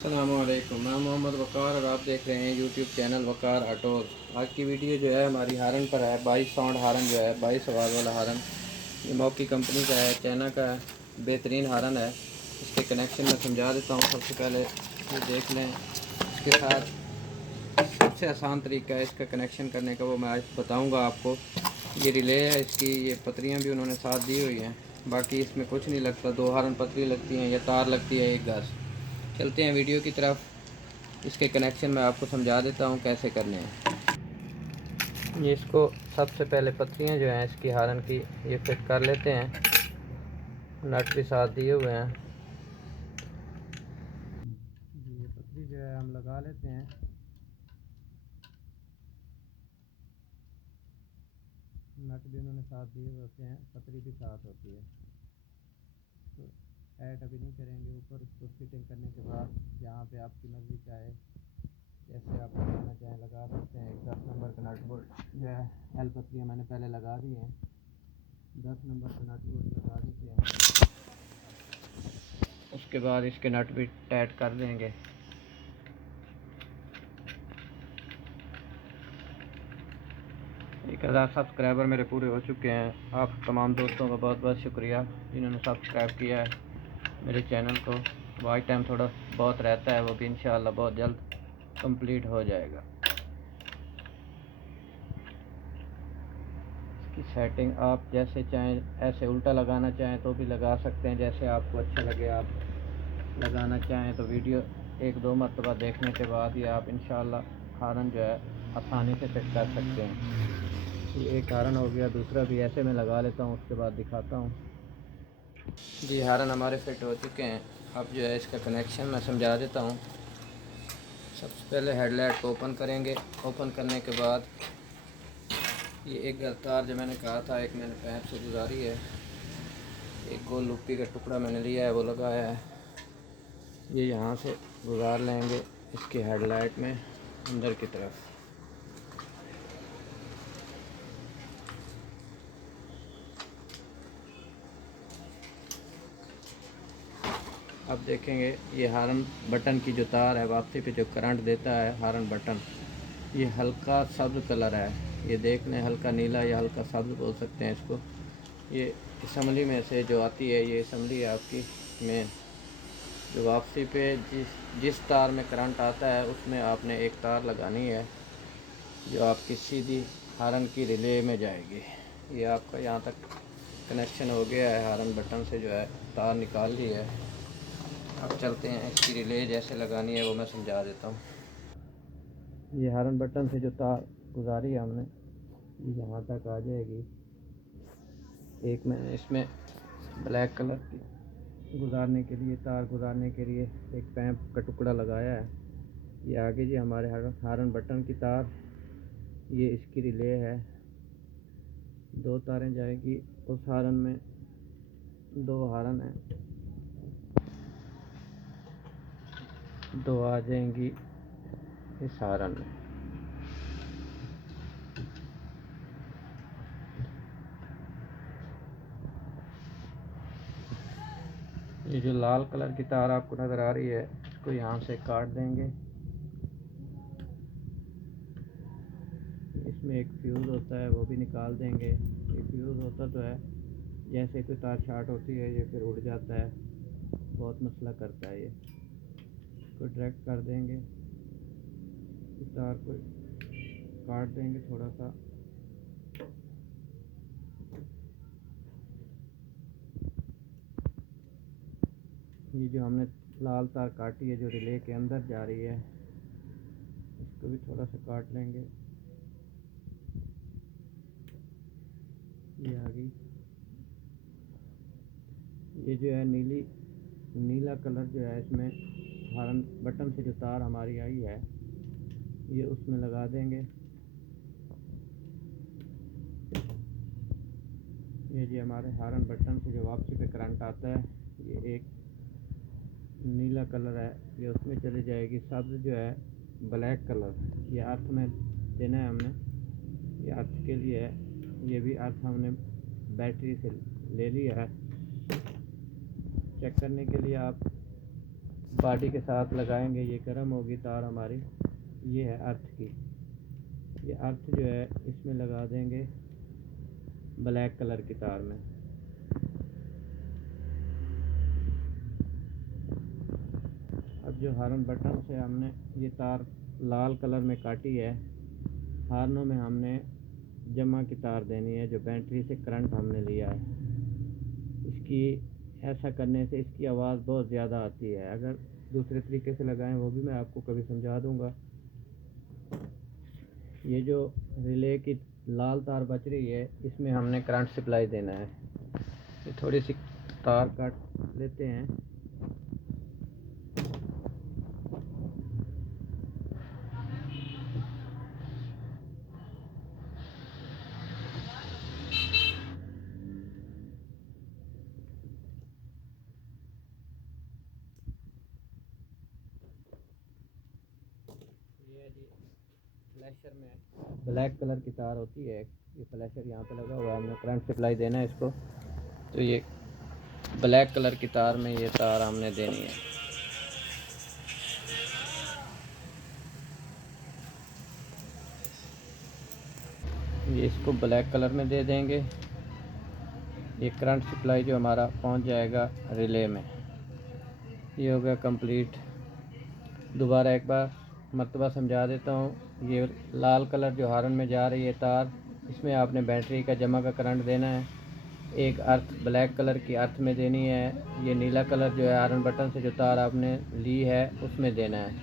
अस्सलामुअलैकुम, मैं मोहम्मद वक़ार और आप देख रहे हैं यूट्यूब चैनल वक़ार ऑटोज़। आज की वीडियो जो है हमारी हारन पर है। 22 साउंड हारन जो है, 22 आवाज़ वाला हारन, ये मौकी कंपनी का है, चाइना का है, बेहतरीन हारन है। इसके कनेक्शन में समझा देता हूँ। सबसे पहले ये देख लें, इसके साथ सबसे आसान तरीका है इसका कनेक्शन करने का, वो मैं आज बताऊँगा आपको। ये रिले है इसकी, ये पतरियाँ भी उन्होंने साथ दी हुई हैं। बाकी इसमें कुछ नहीं लगता, 2 हारन पतरी लगती हैं या तार लगती है 1 गज। चलते हैं वीडियो की तरफ। इसके कनेक्शन मैं आपको समझा देता हूँ कैसे करने हैं। ये इसको सबसे पहले पतरियाँ जो हैं इसकी हारन की ये फिट कर लेते हैं। नट भी साथ दिए हुए हैं। ये पतरी जो है हम लगा लेते हैं। नट भी उन्होंने साथ दिए हुए होते हैं, पतरी भी साथ होती है। तो ऐड अभी नहीं करेंगे, ऊपर इसको फिटिंग करने के बाद जहाँ पे आपकी मर्ज़ी चाहे जैसे आप लगाना चाहें लगा सकते हैं। एक 10 नंबर का नट बोल्ट जो है, एल पतरियाँ मैंने पहले लगा दी हैं। 10 नंबर का नट बोल्ट लगा दीजिए हैं। उसके बाद इसके नट भी टाइट कर देंगे। एक 1000 सब्सक्राइबर मेरे पूरे हो चुके हैं। आप तमाम दोस्तों का बहुत बहुत शुक्रिया जिन्होंने सब्सक्राइब किया है मेरे चैनल को। वाइट टाइम थोड़ा बहुत रहता है, वो भी इंशाल्लाह बहुत जल्द कंप्लीट हो जाएगा। इसकी सेटिंग आप जैसे चाहें, ऐसे उल्टा लगाना चाहें तो भी लगा सकते हैं, जैसे आपको अच्छा लगे। आप लगाना चाहें तो वीडियो 1-2 मरतबा देखने के बाद ही आप इंशाल्लाह हारन जो है आसानी से फिट कर सकते हैं। ये एक हारन हो गया, दूसरा भी ऐसे में लगा लेता हूँ, उसके बाद दिखाता हूँ। जी हारन हमारे फिट हो चुके हैं। अब जो है इसका कनेक्शन मैं समझा देता हूँ। सबसे पहले हेडलाइट को ओपन करेंगे। ओपन करने के बाद ये एक तार जो मैंने कहा था, एक मैंने पैप से गुजारी है। एक गोल लुप्पी का टुकड़ा मैंने लिया है, वो लगाया है। ये यहाँ से गुजार लेंगे इसकी हेडलाइट में अंदर की तरफ। अब देखेंगे ये हारन बटन की जो तार है, वापसी पे जो करंट देता है हारन बटन, ये हल्का सब्ज़ कलर है। ये देख लें, हल्का नीला या हल्का सब्ज़ बोल सकते हैं इसको। ये असम्बली में से जो आती है, ये असम्बली है आपकी मेन। जो वापसी पे जिस तार में करंट आता है उसमें आपने एक तार लगानी है जो आपकी सीधी हारन की रिले में जाएगी। ये आपका यहाँ तक कनेक्शन हो गया है। हारन बटन से जो है तार निकाल ली है। अब चलते हैं, इसकी रिले जैसे लगानी है वो मैं समझा देता हूँ। ये हारन बटन से जो तार गुजारी है हमने, ये यहाँ तक आ जाएगी। एक मैंने इसमें ब्लैक कलर की गुजारने के लिए, तार गुजारने के लिए एक पैप का टुकड़ा लगाया है। ये आगे जी हमारे हारन बटन की तार, ये इसकी रिले है। 2 तारें जाएगी उस हारन में, 2 हारन है, 2 आ जाएंगी इस हारन में। ये जो लाल कलर की तार आपको नज़र आ रही है, इसको यहाँ से काट देंगे। इसमें एक फ्यूज़ होता है, वो भी निकाल देंगे। ये फ्यूज़ होता तो है, जैसे कोई तार शार्ट होती है ये फिर उड़ जाता है, बहुत मसला करता है। ये इसको डायरेक्ट कर देंगे, इस तार को काट देंगे थोड़ा सा। ये जो हमने लाल तार काटी है जो रिले के अंदर जा रही है, इसको भी थोड़ा सा काट लेंगे। ये आ गई। ये जो है नीला कलर जो है, इसमें हारन बटन से जो तार हमारी आई है ये उसमें लगा देंगे। ये जी हमारे हारन बटन से जो वापसी पे करंट आता है, ये एक नीला कलर है, ये उसमें चली जाएगी। सब्ज़ जो है ब्लैक कलर, ये अर्थ में देना है हमने, ये अर्थ के लिए है। ये भी अर्थ हमने बैटरी से ले लिया है। चेक करने के लिए आप बॉडी के साथ लगाएंगे, ये गर्म होगी तार हमारी। ये है अर्थ की, ये अर्थ जो है इसमें लगा देंगे ब्लैक कलर की तार में। अब जो हॉर्न बटन से हमने ये तार लाल कलर में काटी है, हॉर्नों में हमने जमा की तार देनी है, जो बैटरी से करंट हमने लिया है। इसकी ऐसा करने से इसकी आवाज़ बहुत ज़्यादा आती है। अगर दूसरे तरीके से लगाएं वो भी मैं आपको कभी समझा दूंगा। ये जो रिले की लाल तार बच रही है, इसमें हमने करंट सप्लाई देना है। ये थोड़ी सी तार काट लेते हैं। ये जी फ्लैशर में ब्लैक कलर की तार होती है, ये फ्लैशर यहाँ पे लगा हुआ है, हमने करंट सप्लाई देना है इसको। तो ये ब्लैक कलर की तार में ये तार हमने देनी है। ये इसको ब्लैक कलर में दे देंगे। ये करंट सप्लाई जो हमारा पहुंच जाएगा रिले में। ये हो गया कंप्लीट। दोबारा एक बार मरतबा समझा देता हूँ। ये लाल कलर जो हॉर्न में जा रही है तार, इसमें आपने बैटरी का जमा का करंट देना है। एक अर्थ ब्लैक कलर की अर्थ में देनी है। ये नीला कलर जो है हॉर्न बटन से जो तार आपने ली है उसमें देना है।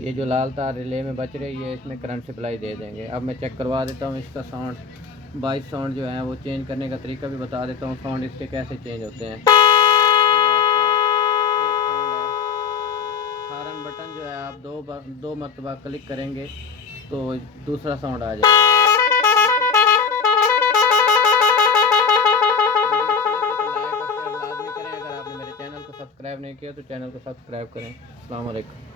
ये जो लाल तार रिले में बच रही है, इसमें करंट सप्लाई दे देंगे। अब मैं चेक करवा देता हूँ इसका साउंड, वॉइस साउंड जो है वो चेंज करने का तरीका भी बता देता हूँ, साउंड इसके कैसे चेंज होते हैं। हॉर्न बटन जो है आप दो मरतबा क्लिक करेंगे तो दूसरा साउंड आ जाएगा। लाइक और शेयर लाजमी करें। अगर आपने मेरे चैनल को सब्सक्राइब नहीं किया तो चैनल को सब्सक्राइब करें। अस्सलाम वालेकुम।